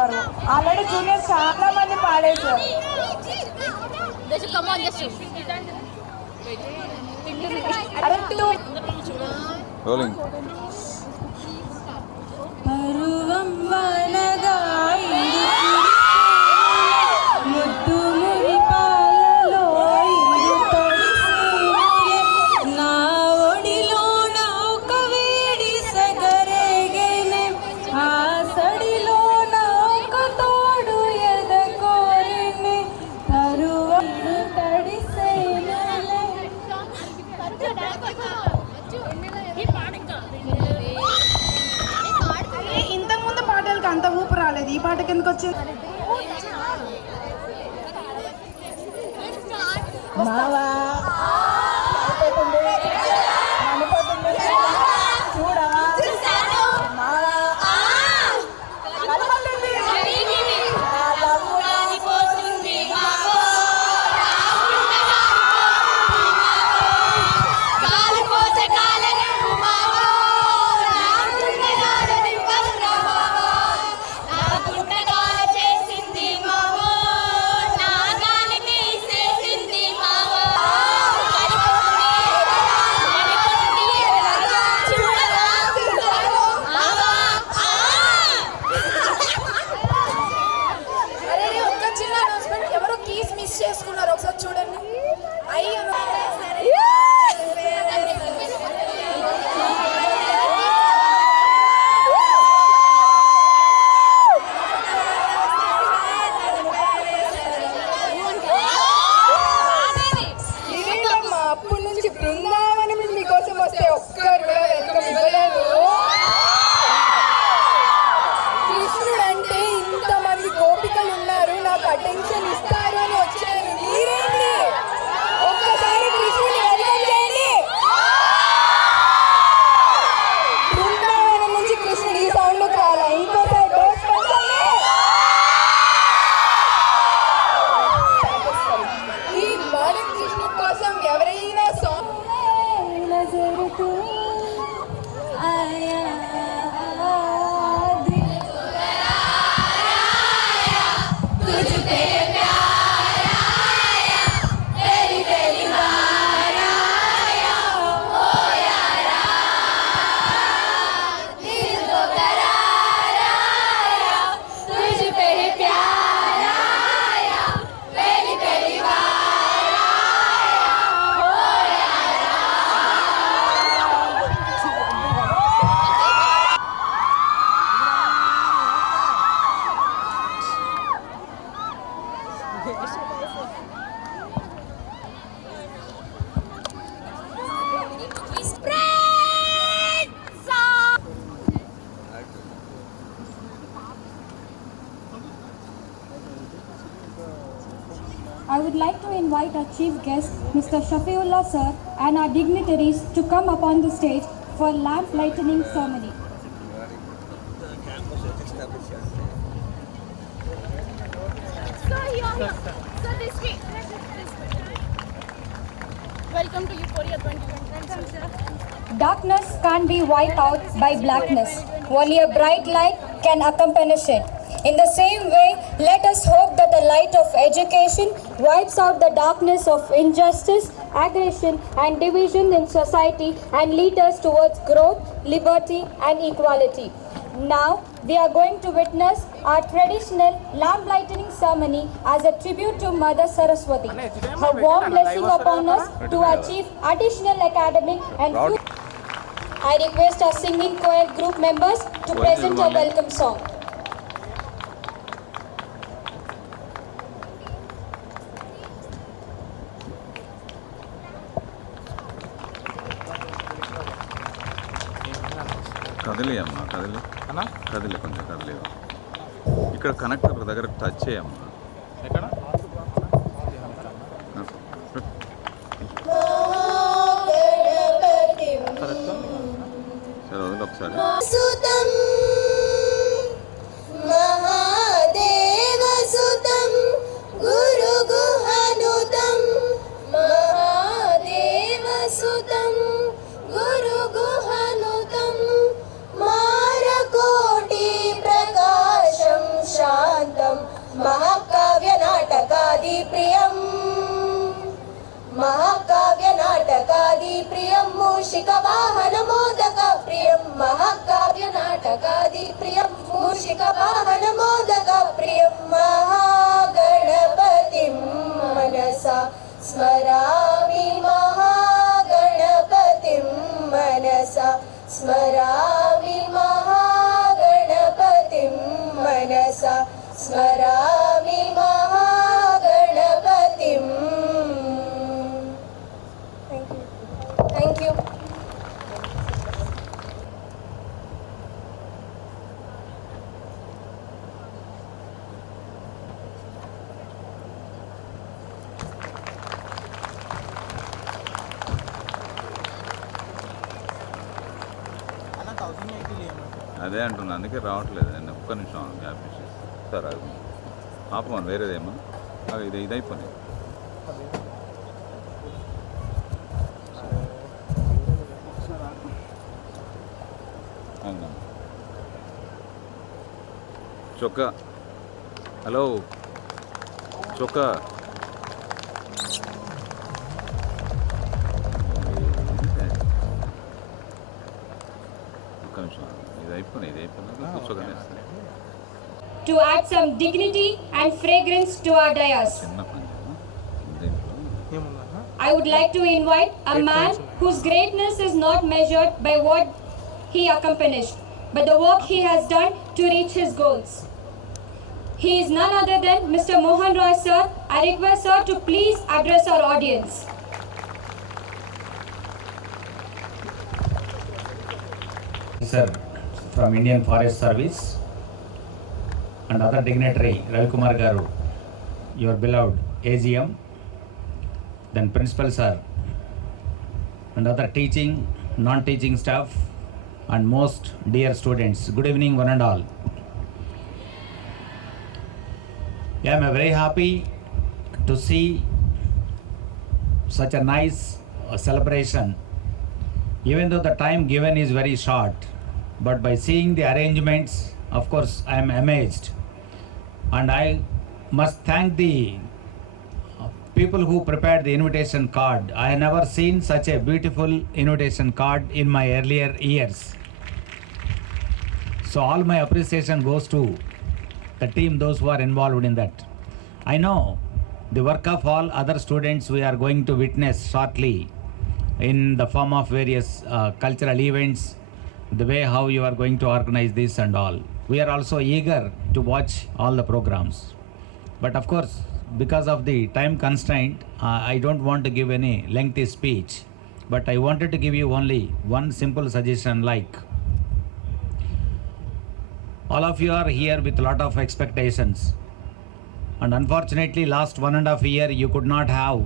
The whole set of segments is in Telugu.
పర్వం. ఆల్రెడీ జూనియర్ చాలా మంది పాడేశారు. పరువం వనగా ముద్దు మురి పాలలో నా ఒడిలో నౌక వేడి సగరేగేనే ఆ సడిలో నౌక తోడు ఎదకోరినే పరువం తడిసేనే. ఇంతకుముందు పాటలకి అంత ఊపు రాలేదు, ఈ పాటకి ఎందుకు వచ్చింది? మావా చూడా చేసుకున్నారు, ఒకసారి చూడండి. అయ్యో అప్పటి నుంచి బృందావనం మీకోసం వస్తే ఒక్కరు కూడా వెల్కమ్ ఇవ్వలేదు. కృష్ణుడు అంటే ఇంతమంది గోపికలు ఉన్నారు, నాకు అటెన్షన్ ఇస్తారు అని వచ్చారు. మీరేంటి? ఒక్కసారి కృష్ణుని వెల్కమ్ చేయండి. బృందావనం నుంచి కృష్ణుడు ఈ సౌండ్ కావాలా? ఇంకోసారి డోస్ పెంచండి. ఈ మోడర్న్ కృష్ణుడి కోసం ఎవరైనా song I would like to invite our chief guest, Mr. Shafiullah sir, and our dignitaries to come upon the stage for lamp lightening ceremony. Sir, this way. Welcome to Euphoria 2020. Welcome, sir. Darkness can't be wiped out by blackness. Only a bright light can accompany it. In the same way, let us hope that the light of education wipes out the darkness of injustice, aggression and division in society and lead us towards growth, liberty and equality. Now, we are going to witness our traditional lamp lightening ceremony as a tribute to Mother Saraswati. Her warm blessing upon us to achieve additional academic and I request our singing choir group members to present a welcome song. కదిలే అమ్మా, కదిలే అన్నా, కదిలే కొంచెం కదిలే. ఇక్కడ కనెక్టర్ దగ్గర టచ్ చేయమ్మా. ఎక్కడ సరే వదిలే ఒకసారి. మారకోటి ప్రకాశం శా मूषिकवाहनमोदकप्रियं महाकाव्यनाटकादिप्रियं मूषिकवाहनमोदकप्रियं महागणपतिं मनसा स्मरामि महागणपतिं मनसा स्मरामि महागणपतिं मनसा स्मरामि महागणपतिं. Thank you. అదే అంటున్నా, అందుకే రావట్లేదు. నేను ఒక్క నిమిషం గ్యాప్ ఇచ్చేసి సార్ అది ఆపమని వేరేదేమో ఇది అయిపోయింది. చొక్కా, హలో చొక్కా, ఒక్క నిమిషం ఇది అయిపోయింది కూర్చోగానే To add some dignity and fragrance to our dais, చిన్న పని దీంట్లో I would like to invite a man whose greatness is not measured by what he accomplished, but the work he has done to reach his goals. He is none other than Mr. Mohan Roy sir. I request sir to please address our audience. Sir from Indian Forest Service and other dignitary Ravi Kumar Garu, your beloved AGM, then principal sir and other teaching, non-teaching staff and most dear students. Good evening one and all. I am very happy to see such a nice celebration. Even though the time given is very short, but by seeing the arrangements, of course, I am amazed. And I must thank the people who prepared the invitation card. I have never seen such a beautiful invitation card in my earlier years. So all my appreciation goes to the team, those who are involved in that. I know the work of all other students we are going to witness shortly in the form of various cultural events, the way how you are going to organize this and all. We are also eager to watch all the programs. But of course, because of the time constraint, I don't want to give any lengthy speech. But I wanted to give you only one simple suggestion, like all of you are here with a lot of expectations. And unfortunately, last 1.5 years, you could not have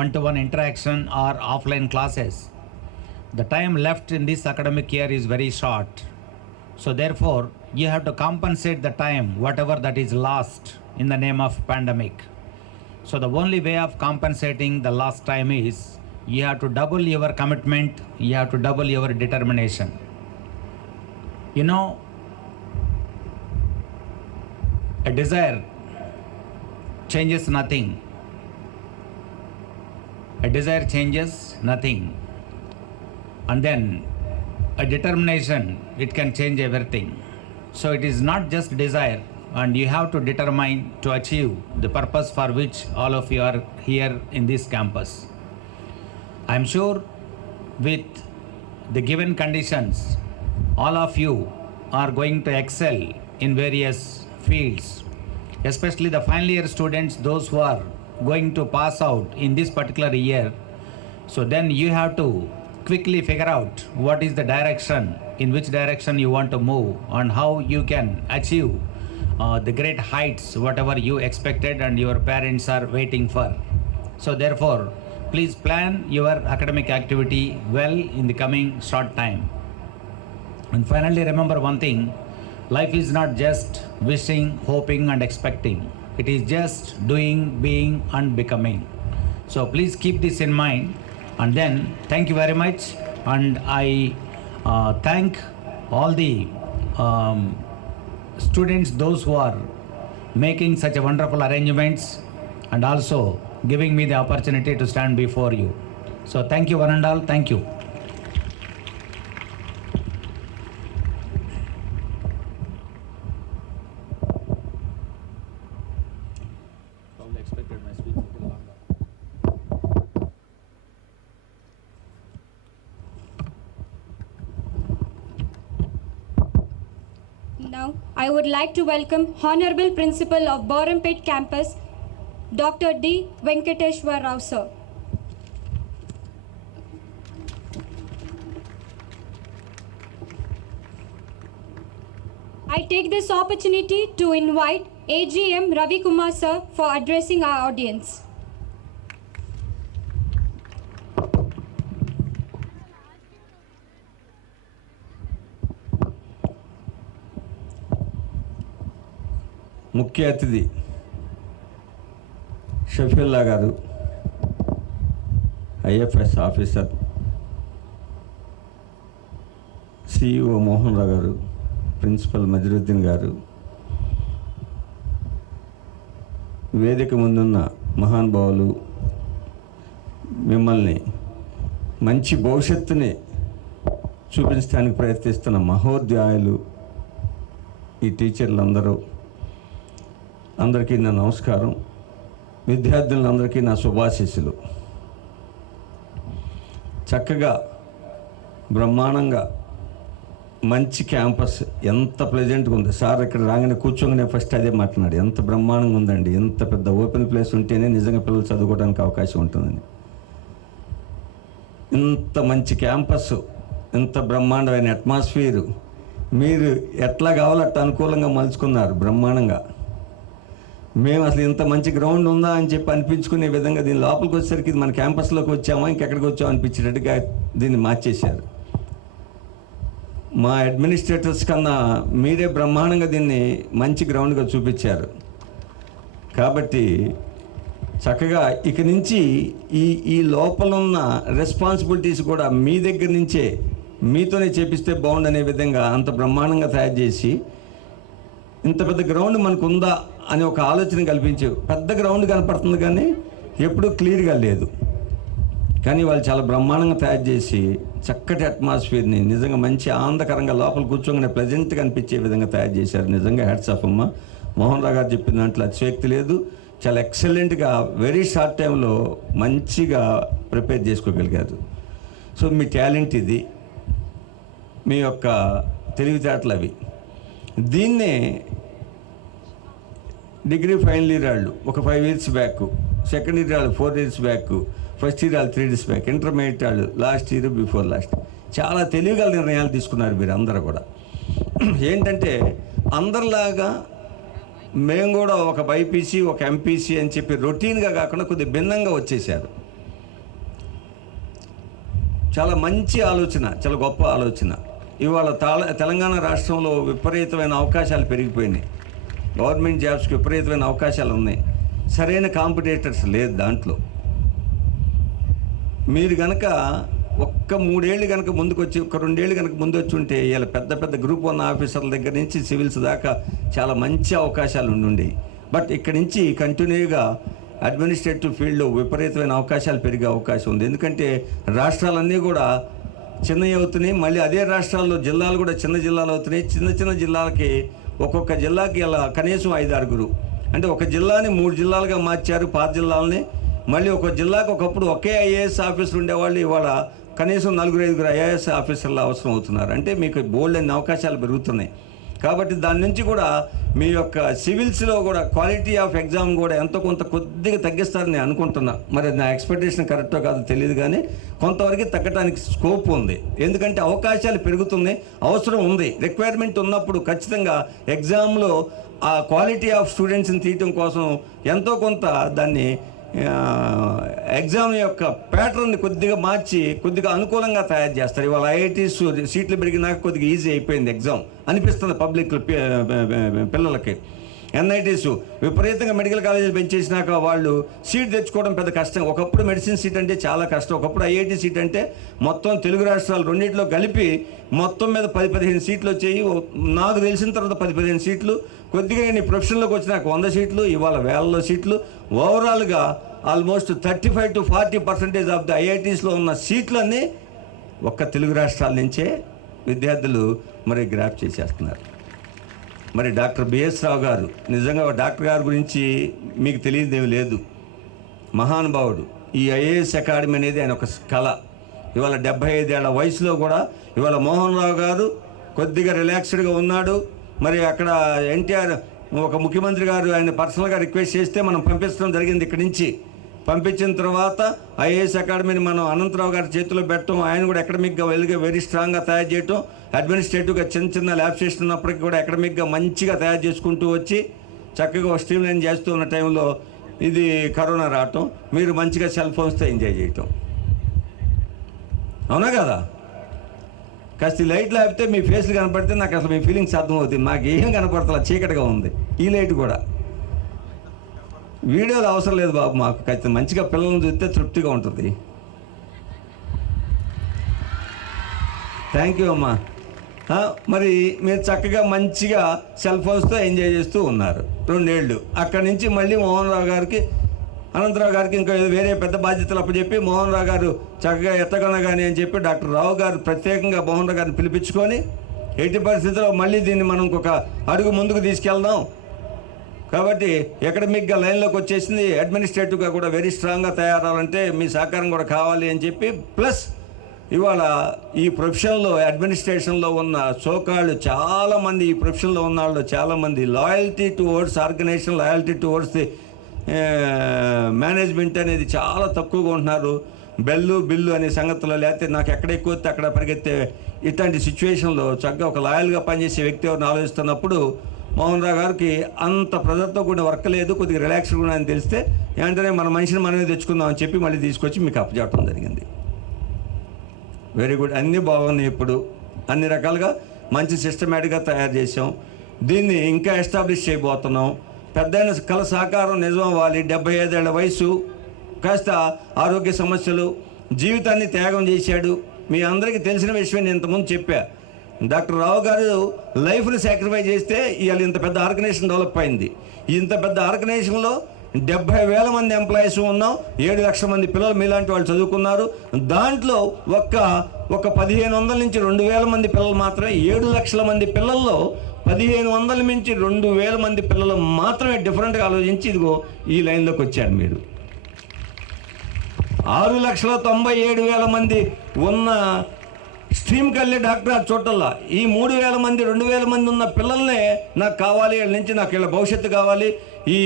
one-to-one interaction or offline classes. The time left in this academic year is very short. So therefore, you have to compensate the time, whatever that is lost in the name of pandemic. So the only way of compensating the lost time is you have to double your commitment, you have to double your determination. You know, a desire changes nothing. A desire changes nothing. And then a determination, it can change everything. So it is not just desire, and you have to determine to achieve the purpose for which all of you are here in this campus. I am sure with the given conditions, all of you are going to excel in various fields, especially the final year students, those who are going to pass out in this particular year. So then you have to quickly figure out what is the direction, in which direction you want to move, and how you can achieve the great heights, whatever you expected and your parents are waiting for. So therefore, please plan your academic activity well in the coming short time. And finally, remember one thing, life is not just wishing, hoping and expecting. It is just doing, being and becoming. So please keep this in mind. And then thank you very much, and I thank all the students, those who are making such a wonderful arrangements and also giving me the opportunity to stand before you. So thank you one and all, thank you. Now, I would like to welcome Honorable Principal of Borampet Campus, Dr. D. Venkateshwar Rao, sir. I take this opportunity to invite AGM Ravi Kumar sir for addressing our audience. ముఖ్య అతిథి షఫీల్లా గారు, IFS officer, CEO Mohan Rao గారు, ప్రిన్సిపల్ మజిరుద్దీన్ గారు, వేదిక ముందున్న మహానుభావులు, మిమ్మల్ని మంచి భవిష్యత్తుని చూపించడానికి ప్రయత్నిస్తున్న మహోద్యాయులు, ఈ టీచర్లందరూ, అందరికీ నా నమస్కారం. విద్యార్థులందరికీ నా శుభాశీస్సులు. చక్కగా బ్రహ్మాండంగా మంచి క్యాంపస్, ఎంత ప్లెజెంట్గా ఉంది. సార్ ఇక్కడ రాగానే కూర్చోగానే ఫస్ట్ అదే మాట్లాడాడు, ఎంత బ్రహ్మాండంగా ఉందండి, ఎంత పెద్ద ఓపెన్ ప్లేస్ ఉంటేనే నిజంగా పిల్లలు చదువుకోవడానికి అవకాశం ఉంటుందని. ఇంత మంచి క్యాంపస్, ఇంత బ్రహ్మాండమైన అట్మాస్ఫియరు మీరు ఎట్లా కావాలో అట్లా అనుకూలంగా మలుచుకున్నారు బ్రహ్మాండంగా. మేము అసలు ఇంత మంచి గ్రౌండ్ ఉందా అని చెప్పి అనిపించుకునే విధంగా దీని లోపలికి వచ్చేసరికి ఇది మన క్యాంపస్లోకి వచ్చామా ఇంకెక్కడికి వచ్చామో అనిపించేటట్టుగా దీన్ని మార్చేశారు. మా అడ్మినిస్ట్రేటర్స్ కన్నా మీరే బ్రహ్మాండంగా దీన్ని మంచి గ్రౌండ్గా చూపించారు. కాబట్టి చక్కగా ఇక నుంచి ఈ లోపల ఉన్న రెస్పాన్సిబిలిటీస్ కూడా మీ దగ్గర నుంచే మీతోనే చేపిస్తే బాగుండనే విధంగా అంత బ్రహ్మాండంగా తయారు చేసి, ఇంత పెద్ద గ్రౌండ్ మనకు ఉందా అని ఒక ఆలోచన కల్పించే. పెద్ద గ్రౌండ్ కనపడుతుంది కానీ ఎప్పుడూ క్లియర్గా లేదు. కానీ వాళ్ళు చాలా బ్రహ్మాండంగా తయారు చేసి చక్కటి అట్మాస్ఫియర్ని నిజంగా మంచి ఆనందకరంగా లోపల కూర్చోగానే ప్లెజెంట్గా అనిపించే విధంగా తయారు చేశారు. నిజంగా హ్యాట్స్ ఆఫ్ అమ్మ. మోహన్ రావు గారు చెప్పిన దాంట్లో అతిశయోక్తి లేదు. చాలా ఎక్సలెంట్గా వెరీ షార్ట్ టైంలో మంచిగా ప్రిపేర్ చేసుకోగలిగారు. సో మీ టాలెంట్ ఇది, మీ యొక్క తెలివితేటలు అవి. దీన్నే డిగ్రీ ఫైనల్ ఇయర్ వాళ్ళు ఒక 5 years బ్యాక్, సెకండ్ ఇయర్ వాళ్ళు 4 years బ్యాక్, ఫస్ట్ ఇయర్ వాళ్ళు 3 years బ్యాక్, ఇంటర్మీడియట్ వాళ్ళు లాస్ట్ ఇయర్ బిఫోర్ లాస్ట్ చాలా తెలివిగల నిర్ణయాలు తీసుకున్నారు మీరు అందరూ కూడా. ఏంటంటే అందరిలాగా మేము కూడా ఒక బైపీసీ ఒక ఎంపీసీ అని చెప్పి రొటీన్గా కాకుండా కొద్దిగా భిన్నంగా వచ్చేసారు. చాలా మంచి ఆలోచన, చాలా గొప్ప ఆలోచన. ఇవాళ తెలంగాణ రాష్ట్రంలో విపరీతమైన అవకాశాలు పెరిగిపోయినాయి. గవర్నమెంట్ జాబ్స్కి విపరీతమైన అవకాశాలు ఉన్నాయి. సరైన కాంపిటేటర్స్ లేదు దాంట్లో. మీరు కనుక ఒక్క 3 ఏళ్ళు కనుక ముందుకు వచ్చి, ఒక 2 ఏళ్ళు కనుక ముందు వచ్చి ఉంటే ఇలా పెద్ద పెద్ద గ్రూప్ 1 ఆఫీసర్ల దగ్గర నుంచి సివిల్స్ దాకా చాలా మంచి అవకాశాలు ఉండి. బట్ ఇక్కడి నుంచి కంటిన్యూగా అడ్మినిస్ట్రేటివ్ ఫీల్డ్లో విపరీతమైన అవకాశాలు పెరిగే అవకాశం ఉంది. ఎందుకంటే రాష్ట్రాలన్నీ కూడా చిన్నవి అవుతున్నాయి. మళ్ళీ అదే రాష్ట్రాల్లో జిల్లాలు కూడా చిన్న జిల్లాలు అవుతున్నాయి. చిన్న చిన్న జిల్లాలకి ఒక్కొక్క జిల్లాకి ఇలా కనీసం 5-6 అంటే ఒక జిల్లాని 3 జిల్లాలుగా మార్చారు, పాత జిల్లాలని. మళ్ళీ ఒక జిల్లాకు ఒకప్పుడు ఒకే ఐఏఎస్ ఆఫీసర్ ఉండేవాళ్ళు ఇవాళ కనీసం 4-5 ఐఏఎస్ ఆఫీసర్లు అవసరం అవుతున్నారు. అంటే మీకు బోల్డ్ అన్ని అవకాశాలు పెరుగుతున్నాయి. కాబట్టి దాని నుంచి కూడా మీ యొక్క సివిల్స్లో కూడా క్వాలిటీ ఆఫ్ ఎగ్జామ్ కూడా ఎంతో కొంత కొద్దిగా తగ్గిస్తారని నేను అనుకుంటున్నా. మరి నా ఎక్స్పెక్టేషన్ కరెక్టో కాదో తెలియదు కానీ కొంతవరకు తగ్గడానికి స్కోప్ ఉంది. ఎందుకంటే అవకాశాలు పెరుగుతున్నాయి, అవసరం ఉంది, రిక్వైర్మెంట్ ఉన్నప్పుడు ఖచ్చితంగా ఎగ్జామ్లో ఆ క్వాలిటీ ఆఫ్ స్టూడెంట్స్ని తీయటం కోసం ఎంతో కొంత దాన్ని ఎగ్జామ్ యొక్క ప్యాటర్న్ని కొద్దిగా మార్చి కొద్దిగా అనుకూలంగా తయారు చేస్తారు. ఇవాళ ఐఐటీస్ సీట్లు పెరిగినాక కొద్దిగా ఈజీ అయిపోయింది ఎగ్జామ్ అనిపిస్తుంది పబ్లిక్ పిల్లలకి. ఎన్ఐటీస్ విపరీతంగా మెడికల్ కాలేజీలు పెంచేసినాక వాళ్ళు సీట్ తెచ్చుకోవడం పెద్ద కష్టం. ఒకప్పుడు మెడిసిన్ సీట్ అంటే చాలా కష్టం. ఒకప్పుడు ఐఐటీ సీట్ అంటే మొత్తం తెలుగు రాష్ట్రాలు రెండింటిలో కలిపి మొత్తం మీద 10-15 సీట్లు వచ్చాయి. నాకు తెలిసిన తర్వాత 10-15 సీట్లు. కొద్దిగా నేను ఈ ప్రొఫెషన్లోకి వచ్చినాక 100 సీట్లు, ఇవాళ వేలలో సీట్లు. ఓవరాల్గా ఆల్మోస్ట్ 35-40% ఆఫ్ ది ఐఐటీస్లో ఉన్న సీట్లన్నీ ఒక్క తెలుగు రాష్ట్రాల నుంచే విద్యార్థులు మరి గ్రాప్ చేసేస్తున్నారు. మరి డాక్టర్ బిఎస్ రావు గారు, నిజంగా డాక్టర్ గారి గురించి మీకు తెలియదేమీ లేదు. మహానుభావుడు. ఈ ఐఏఎస్ అకాడమీ అనేది ఆయన ఒక కళ. ఇవాళ 75 ఏళ్ల వయసులో కూడా ఇవాళ మోహన్ రావు గారు కొద్దిగా రిలాక్స్డ్గా ఉన్నాడు. మరి అక్కడ ఎన్టీఆర్ ఒక ముఖ్యమంత్రి గారు ఆయన పర్సనల్గా రిక్వెస్ట్ చేస్తే మనం పంపించడం జరిగింది. ఇక్కడి నుంచి పంపించిన తర్వాత ఐఏఎస్ అకాడమీని మనం అనంతరావు గారి చేతిలో పెట్టడం, ఆయన కూడా అకాడమిక్గా వెరీ స్ట్రాంగ్గా తయారు చేయటం, అడ్మినిస్ట్రేటివ్గా చిన్న చిన్న ల్యాబ్ స్టేషన్ ఉన్నప్పటికీ కూడా అకాడమిక్గా మంచిగా తయారు చేసుకుంటూ వచ్చి చక్కగా స్ట్రీమ్ లైన్ చేస్తూ ఉన్న టైంలో ఇది కరోనా రావటం, మీరు మంచిగా సెల్ ఫోన్స్తో ఎంజాయ్ చేయటం. అవునా కదా? కాస్త లైట్లు ఆపితే మీ ఫేస్లు కనపడితే నాకు అసలు మీ ఫీలింగ్స్ అర్థమవుతుంది. మాకు ఏం కనపడతా, చీకటిగా ఉంది. ఈ లైట్ కూడా వీడియోలు అవసరం లేదు బాబు, మాకు ఖచ్చితంగా మంచిగా పిల్లలను చూస్తే తృప్తిగా ఉంటుంది. థ్యాంక్ యూ అమ్మా. మరి మీరు చక్కగా మంచిగా సెల్ ఫోన్స్తో ఎంజాయ్ చేస్తూ ఉన్నారు 2 ఏళ్ళు. అక్కడి నుంచి మళ్ళీ మోహన్ రావు గారికి, అనంతరావు గారికి ఇంకా వేరే పెద్ద బాధ్యతలు అప్పచెప్పి మోహన్ రావు గారు చక్కగా ఎత్తగొనగాని అని చెప్పి డాక్టర్ రావు గారు ప్రత్యేకంగా మోహన్ రావు గారిని పిలిపించుకొని ఎట్టి పరిస్థితుల్లో మళ్ళీ దీన్ని మనం ఒక అడుగు ముందుకు తీసుకెళ్దాం కాబట్టి అకాడమిక్గా లైన్లోకి వచ్చేసింది. అడ్మినిస్ట్రేటివ్గా కూడా వెరీ స్ట్రాంగ్గా తయారవ్వాలంటే మీ సహకారం కూడా కావాలి అని చెప్పి, ప్లస్ ఇవాళ ఈ ప్రొఫెషన్లో అడ్మినిస్ట్రేషన్లో ఉన్న సోకాళ్ళు చాలామంది, ఈ ప్రొఫెషన్లో ఉన్న వాళ్ళు చాలామంది loyalty towards organization, loyalty towards the management అనేది చాలా తక్కువగా ఉంటున్నారు. బిల్లు అనే సంగతిలో, లేకపోతే నాకు ఎక్కడ ఎక్కువ వస్తే అక్కడ పరిగెత్తే ఇట్లాంటి సిచ్యువేషన్లో చక్కగా ఒక లాయల్గా పనిచేసే వ్యక్తి ఎవరిని ఆలోచిస్తున్నప్పుడు మోహన్ రావు గారికి అంత ప్రెజర్తో కూడిన వర్క్ లేదు, కొద్దిగా రిలాక్స్డ్ కూడా అని తెలిస్తే వెంటనే మన మనిషిని మనమే తెచ్చుకుందాం అని చెప్పి మళ్ళీ తీసుకొచ్చి మీకు అప్పచెప్పడం జరిగింది. Very good. అన్నీ బాగున్నాయి. ఇప్పుడు అన్ని రకాలుగా మంచి సిస్టమేటిక్గా తయారు చేసాం. దీన్ని ఇంకా ఎస్టాబ్లిష్ చేయబోతున్నాం. పెద్దయిన కళ సహకారం నిజం అవ్వాలి. 75 ఏళ్ల వయసు, కాస్త ఆరోగ్య సమస్యలు, జీవితాన్ని త్యాగం చేశాడు. మీ అందరికీ తెలిసిన విషయం నేను ఇంతకుముందు చెప్పా. డాక్టర్ రావు గారు లైఫ్ని సాక్రిఫైస్ చేస్తే ఇవాళ ఇంత పెద్ద ఆర్గనైజేషన్ డెవలప్ అయింది. ఇంత పెద్ద ఆర్గనైజేషన్లో 70,000 మంది ఎంప్లాయీస్ ఉన్నాం, 7 లక్షల మంది పిల్లలు మీలాంటి వాళ్ళు చదువుకున్నారు. దాంట్లో ఒక 1,500 నుంచి 2,000 మంది పిల్లలు మాత్రమే, 7 లక్షల మంది పిల్లల్లో 1,500 నుంచి 2,000 మంది పిల్లలు మాత్రమే డిఫరెంట్గా ఆలోచించి ఇదిగో ఈ లైన్లోకి వచ్చారు. మీరు 6,97,000 మంది ఉన్న స్ట్రీమ్కి వెళ్ళే డాక్టర్ చూడటల్లా ఈ 3,000 మంది 2,000 మంది ఉన్న పిల్లల్నే నాకు కావాలి, వీళ్ళ నుంచి నాకు వీళ్ళ భవిష్యత్తు కావాలి. ఈ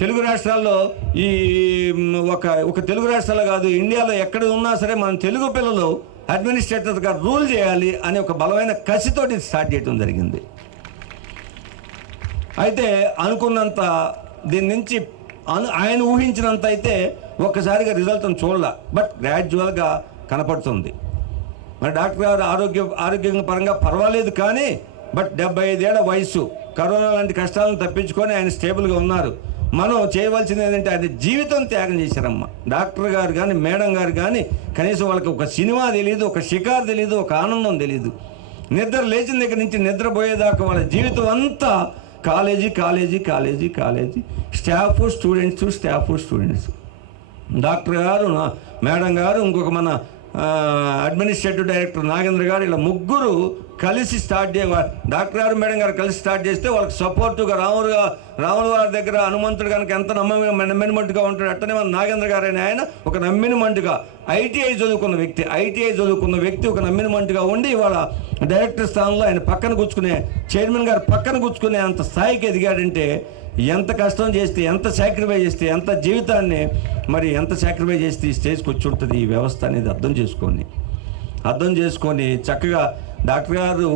తెలుగు రాష్ట్రాల్లో ఈ ఒక తెలుగు రాష్ట్రాల్లో కాదు, ఇండియాలో ఎక్కడ ఉన్నా సరే మనం తెలుగు పిల్లలు అడ్మినిస్ట్రేటర్గా రూల్ చేయాలి అనే ఒక బలమైన కసితోటి స్టార్ట్ చేయడం జరిగింది. అయితే అనుకున్నంత దీని నుంచి ఆయన ఊహించినంత అయితే ఒక్కసారిగా రిజల్ట్ చూడాల, బట్ గ్రాడ్యువల్గా కనపడుతుంది. మరి డాక్టర్ గారు ఆరోగ్య పరంగా పర్వాలేదు, కానీ బట్ 75 ఏళ్ల వయసు, కరోనా లాంటి కష్టాలను తప్పించుకొని ఆయన స్టేబుల్గా ఉన్నారు. మనం చేయవలసింది ఏంటంటే ఆయన జీవితం త్యాగం చేశారమ్మ. డాక్టర్ గారు కానీ మేడం గారు కానీ కనీసం వాళ్ళకి ఒక సినిమా తెలియదు, ఒక షికారు తెలియదు, ఒక ఆనందం తెలియదు. నిద్ర లేచిన దగ్గర నుంచి నిద్రపోయేదాకా వాళ్ళ జీవితం అంతా కాలేజీ, స్టాఫ్ స్టూడెంట్స్. డాక్టర్ గారు, మేడం గారు, ఇంకొక మన అడ్మినిస్ట్రేటివ్ డైరెక్టర్ నాగేంద్ర గారు, ఇలా ముగ్గురు కలిసి డాక్టర్ గారు మేడం గారు కలిసి స్టార్ట్ చేస్తే వాళ్ళకి సపోర్టుగా రాముల వారి దగ్గర హనుమంతుడు కనుక ఎంత నమ్మినమంటుగా ఉంటాడు, అట్టనే మన నాగేంద్ర గారు అయిన ఆయన ఒక నమ్మినమంటుగా ఐటీఐ చదువుకున్న వ్యక్తి ఒక నమ్మినమంటుగా ఉండి ఇవాళ డైరెక్టర్ స్థానంలో ఆయన పక్కన కూర్చుకునే, చైర్మన్ గారు పక్కన కూర్చుకునే అంత స్థాయికి ఎదిగాడంటే ఎంత కష్టం చేస్తే, ఎంత సాక్రిఫై చేస్తే, ఎంత జీవితాన్ని మరి ఎంత సాక్రిఫై చేస్తే ఈ స్టేజ్కి వచ్చి ఉంటుంది ఈ వ్యవస్థ అనేది అర్థం చేసుకొని చక్కగా డాక్టర్ గారు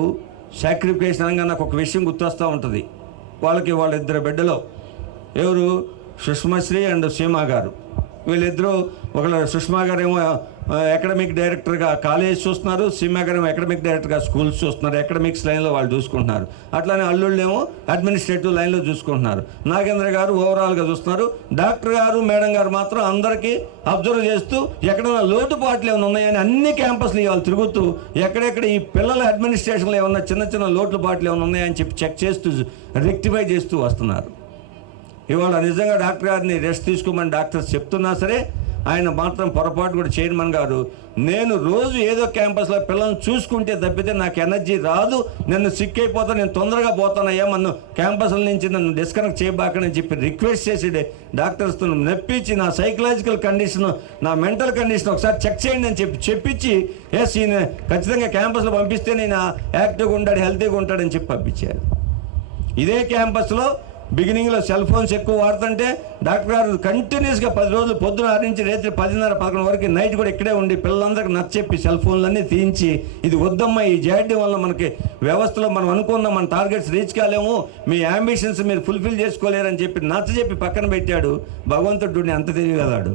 సాక్రిఫికేషన్ అనగా నాకు ఒక విషయం గుర్తొస్తూ ఉంటుంది. వాళ్ళ 2 బిడ్డలు ఎవరు, సుష్మాశ్రీ అండ్ సీమా గారు. వీళ్ళిద్దరూ ఒకళ్ళు సుష్మా గారు ఏమో అకాడమిక్ డైరెక్టర్గా కాలేజ్ చూస్తున్నారు, సీమా గారు ఏమో అకాడమిక్ డైరెక్టర్గా స్కూల్స్ చూస్తున్నారు. అకాడమిక్స్ లైన్లో వాళ్ళు చూసుకుంటున్నారు. అట్లానే అల్లుళ్ళు ఏమో అడ్మినిస్ట్రేటివ్ లైన్లో చూసుకుంటున్నారు. నాగేంద్ర గారు ఓవరాల్గా చూస్తున్నారు. డాక్టర్ గారు మేడం గారు మాత్రం అందరికీ అబ్జర్వ్ చేస్తూ ఎక్కడైనా లోటుపాట్లు ఏమైనా ఉన్నాయని అన్ని క్యాంపస్లు ఇవాళ తిరుగుతూ ఎక్కడెక్కడ ఈ పిల్లల అడ్మినిస్ట్రేషన్లో ఏమన్నా చిన్న లోటుపాట్లు ఏమైనా ఉన్నాయని చెప్పి చెక్ చేస్తూ రెక్టిఫై చేస్తూ వస్తున్నారు. ఇవాళ నిజంగా డాక్టర్ గారిని రెస్ట్ తీసుకోమని డాక్టర్స్ చెప్తున్నా సరే ఆయన మాత్రం పొరపాటు కూడా చైర్మన్ గారు, నేను రోజు ఏదో క్యాంపస్లో పిల్లల్ని చూసుకుంటే తప్పితే నాకు ఎనర్జీ రాదు, నన్ను సిక్ అయిపోతాను, నేను తొందరగా పోతానయ్యా, నన్ను క్యాంపస్ల నుంచి నన్ను డిస్కనెక్ట్ చేయబాకని చెప్పి రిక్వెస్ట్ చేసి డాక్టర్స్తో నప్పించి నా సైకలాజికల్ కండిషన్, నా మెంటల్ కండిషన్ ఒకసారి చెక్ చేయండి అని చెప్పించి ఈయన ఖచ్చితంగా క్యాంపస్లో పంపిస్తే నేను యాక్టివ్గా ఉంటాడు, హెల్తీగా ఉంటాడని చెప్పి పంపించారు. ఇదే క్యాంపస్లో బిగినింగ్లో సెల్ ఫోన్స్ ఎక్కువ వాడుతుంటే డాక్టర్ గారు కంటిన్యూస్గా 10 రోజులు పొద్దున 6 నుంచి రాత్రి 10:30-11 వరకు నైట్ కూడా ఇక్కడే ఉండి పిల్లలందరికీ నచ్చచెప్పి సెల్ ఫోన్లన్నీ తీయించి ఇది వద్దమ్మా, ఈ చేయడం వల్ల మనకి వ్యవస్థలో మనం అనుకున్న మన టార్గెట్స్ రీచ్ కాలేము, మీ అంబిషన్స్ మీరు ఫుల్ఫిల్ చేసుకోలేరని చెప్పి నచ్చచెప్పి పక్కన పెట్టాడు. భగవంతుడు అంత తెలియగలడు.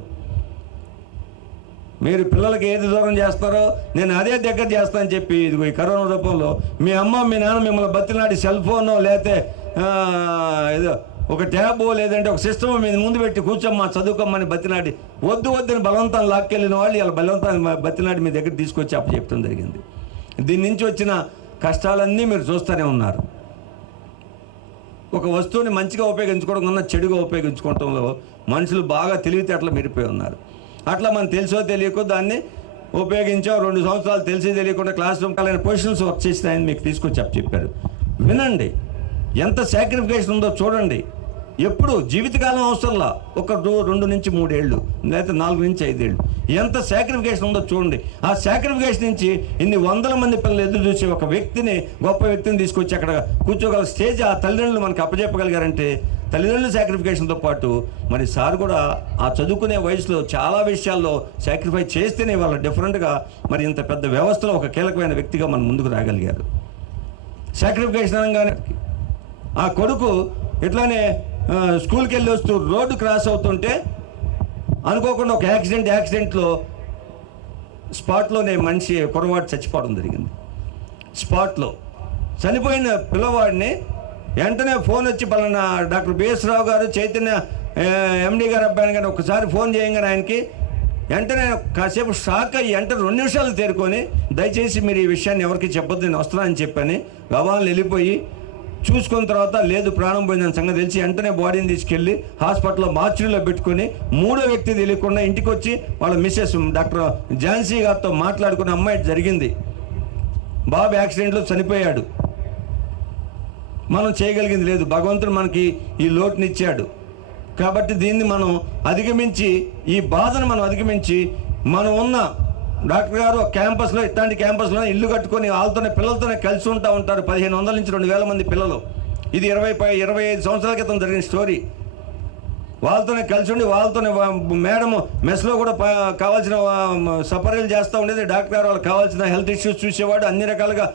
మీరు పిల్లలకి ఏది దూరం చేస్తారో నేను అదే దగ్గర చేస్తానని చెప్పి ఇదిగో ఈ కరోనా రూపంలో మీ అమ్మ మీ నాన్న మిమ్మల్ని బతిలాడి సెల్ ఫోనో లేకపోతే ఏదో ఒక ట్యాబో లేదంటే ఒక సిస్టమ్ మీద ముందు పెట్టి కూర్చోమ్మా చదువుకోమ్మని బతిలాడి వద్దని బలవంతాన్ని లాక్కెళ్ళిన వాళ్ళు ఇలా బలవంతాన్ని బతిలాడి మీ దగ్గర తీసుకొచ్చి అప్పచెప్పడం జరిగింది. దీని నుంచి వచ్చిన కష్టాలన్నీ మీరు చూస్తూనే ఉన్నారు. ఒక వస్తువుని మంచిగా ఉపయోగించుకోవడం కన్నా చెడుగా ఉపయోగించుకోవడంలో మనుషులు బాగా తెలివితేటలు మీరిపోయి ఉన్నారు. అట్లా మనం తెలుసో తెలియకో దాన్ని ఉపయోగించాం. 2 సంవత్సరాలు తెలిసి తెలియకుండా క్లాస్ రూమ్ కాలైన పొజిషన్స్ వర్క్ చేసినాయని మీకు తీసుకొచ్చి చెప్పారు. వినండి, ఎంత సాక్రిఫికేషన్ ఉందో చూడండి. ఎప్పుడు జీవితకాలం అవసరంలా, 1-2 నుంచి 3 ఏళ్ళు లేకపోతే 4 నుంచి 5 ఏళ్ళు ఎంత సాక్రిఫికేషన్ ఉందో చూడండి. ఆ సాక్రిఫికేషన్ నుంచి ఇన్ని 100 మంది పిల్లలు ఎదురు చూసి ఒక వ్యక్తిని, గొప్ప వ్యక్తిని తీసుకొచ్చి అక్కడ కూర్చోగల స్టేజ్ ఆ తల్లిదండ్రులు మనకు అప్పచెప్పగలిగారంటే తల్లిదండ్రుల సాక్రిఫికేషన్తో పాటు మరి సార్ కూడా ఆ చదువుకునే వయసులో చాలా విషయాల్లో సాక్రిఫైస్ చేస్తేనే వాళ్ళు డిఫరెంట్గా మరి ఇంత పెద్ద వ్యవస్థలో ఒక కీలకమైన వ్యక్తిగా మనం ముందుకు రాగలిగారు. సాక్రిఫికేషన్ అనగానే ఆ కొడుకు ఇట్లానే స్కూల్కి వెళ్ళి వస్తూ రోడ్డు క్రాస్ అవుతుంటే అనుకోకుండా ఒక యాక్సిడెంట్లో స్పాట్లోనే మనిషి కుర్రవాడు చచ్చిపోవడం జరిగింది. స్పాట్లో చనిపోయిన పిల్లవాడిని వెంటనే ఫోన్ వచ్చి పలానా డాక్టర్ బిఎస్ రావు గారు చైతన్య ఎండి గారు అబ్బాయిని కానీ ఒకసారి ఫోన్ చేయగానే ఆయనకి వెంటనే కాసేపు షాక్ అయ్యి వెంటనే 2 నిమిషాలు తేరుకొని దయచేసి మీరు ఈ విషయాన్ని ఎవరికి చెప్పొద్దు, నేను వస్తున్నానని చెప్పని గవాళ్ళు వెళ్ళిపోయి చూసుకున్న తర్వాత లేదు ప్రాణం పోయిందని సంగతి తెలిసి వెంటనే బాడీని తీసుకెళ్ళి హాస్పిటల్లో మార్చురీలో పెట్టుకొని 3వ వ్యక్తి తెలియకుండా ఇంటికి వచ్చి వాళ్ళ మిస్సెస్ డాక్టర్ ఝాన్సీ గారితో మాట్లాడుకున్న అమ్మాయి జరిగింది, బాబు యాక్సిడెంట్లో చనిపోయాడు, మనం చేయగలిగింది లేదు, భగవంతుడు మనకి ఈ లోటునిచ్చాడు కాబట్టి దీన్ని మనం అధిగమించి ఈ బాధను మనం అధిగమించి మనం ఉన్న డాక్టర్ గారు క్యాంపస్లో ఇట్లాంటి క్యాంపస్లో ఇల్లు కట్టుకొని వాళ్ళతోనే పిల్లలతోనే కలిసి ఉంటారు. 1500 నుంచి 2000 మంది పిల్లలు. ఇది 25 సంవత్సరాల క్రితం జరిగిన స్టోరీ. వాళ్ళతోనే కలిసి ఉండి వాళ్ళతోనే మేడం మెస్లో కూడా కావాల్సిన సపర్యలు చేస్తూ ఉండేది. డాక్టర్ గారు వాళ్ళకి కావాల్సిన హెల్త్ ఇష్యూస్ చూసేవాడు. అన్ని రకాలుగా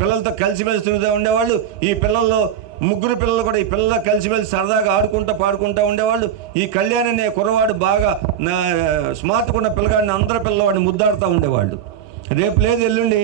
పిల్లలతో కలిసిమెలిసి తిరుగుతూ ఉండేవాళ్ళు. ఈ పిల్లల్లో 3 పిల్లలు కూడా ఈ పిల్లలు కలిసిమెలిసి సరదాగా ఆడుకుంటూ పాడుకుంటూ ఉండేవాళ్ళు. ఈ కళ్యాణ్ అనే కుర్రవాడు బాగా స్మార్ట్గా ఉన్న పిల్లగాడిని అందరి పిల్లవాడిని ముద్దాడుతూ ఉండేవాళ్ళు. రేపు లేదు ఎల్లుండి